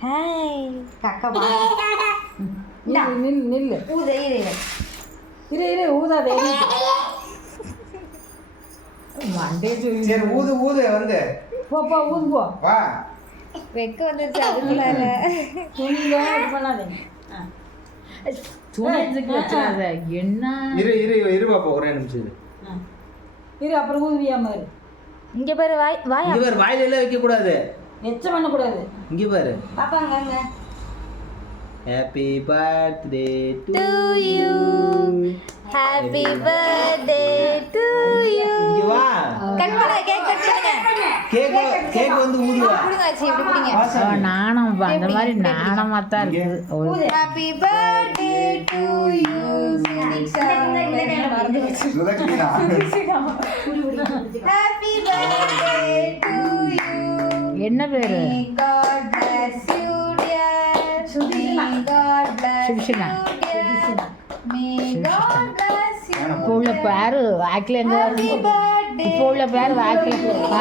Hi கக்கா வா நில்லு ஊத இரு ஊதாதே மண்டே சரி ஊது வந்து போ ஊது போ வா. வெக்க வந்துருச்சு அதுக்குள்ளார துணியில இது பண்ணாதீங்க துணிக்கு வச்சாத என்ன இரு பாப்பா ஒரே நிமிஷம் இரு. இரு அப்புறம் ஊதுவியாம இரு இங்க பாரு வாய் வாய் இங்க பாரு, வாயில எல்லாம் வைக்க கூடாது. எச்சம் பண்ணக்கூடாது இங்க பாரு. பாப்பாங்க happy birthday to you happy birthday to you இங்க வா. கட் பண்ணு கேக் கட் பண்ணுங்க கேக் வந்து ஊதுவா. புடுங்க ஆச்சி இப்படி புடிங்க அவ நாணம் அந்த மாதிரி நாணமா தான் இருக்குது ஹாப்பி பர்த்டே டு யூ சுனிஷா மறந்து போச்சு ஹாப்பி பர்த்டே டு யூ என்ன பேரு God bless you dear May God bless you சுபிஷனா. dear May God bless you இப்போ உள்ள பேரு வாய்க்கில் எங்க வருது Happy birthday இப்போ உள்ள பேர் வாய்க்கில் இப்போ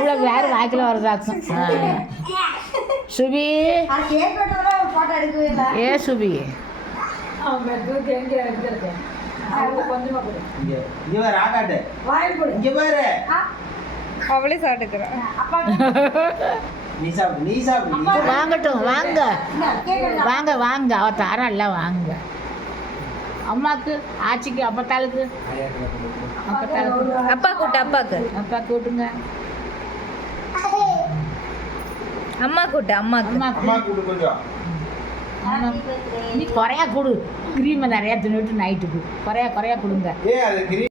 உள்ள பேர் வாய்க்கில் வருதாக்கும் சுபி கேக் வெட்டுறதா போட்டோ எடுக்கவே இல்லை ஏ சுபி அவங்க தூக்கி எங்கே எடுத்துருக்கேன் அவங்க கொஞ்சமா கொடு இங்க பாரு ஆகாட்டு. வாயில் கொடு இங்க பாரு. அவளே சாப்பிட்டுக்கிறேன் நீ சாப்பிடு. வாங்கட்டும் வாங்க அவ தாரல்ல வாங்க அம்மாக்கு ஆச்சிக்கு அப்பத்தாளுக்கு அப்பா கூட்டு அப்பாக்கு அப்பா கூட்டுங்க அம்மா கூட்டு அம்மாக்கு அம்மா கூடு கொஞ்சம். நீ குறையா கொடு கிரீமை நிறையா தின்னுட்டு நைட்டுக்கு குறையா கொடுங்க அது